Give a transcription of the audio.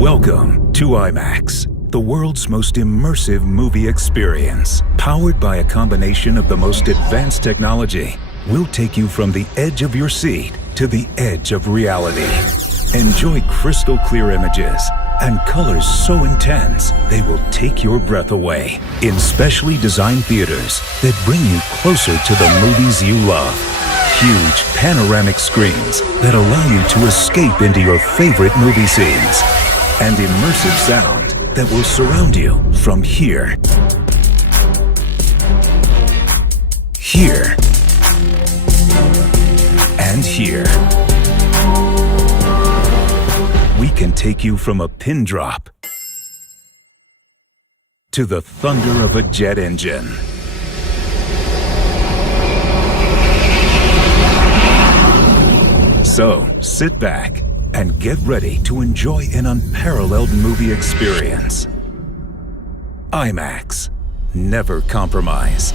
Welcome to Imax, the world's most immersive movie experience. Powered by a combination of the most advanced technology, we'll take you from the edge of your seat to the edge of reality. Enjoy crystal clear images and colors so intense they will take your breath away. In specially designed theaters that bring you closer to the movies you love. Huge panoramic screens that allow you to escape into your favorite movie scenes. And immersive sound that will surround you from here, here, and here. We can take you from a pin drop to the thunder of a jet engine. So, sit back and get ready to enjoy an unparalleled movie experience. IMAX. Never compromise.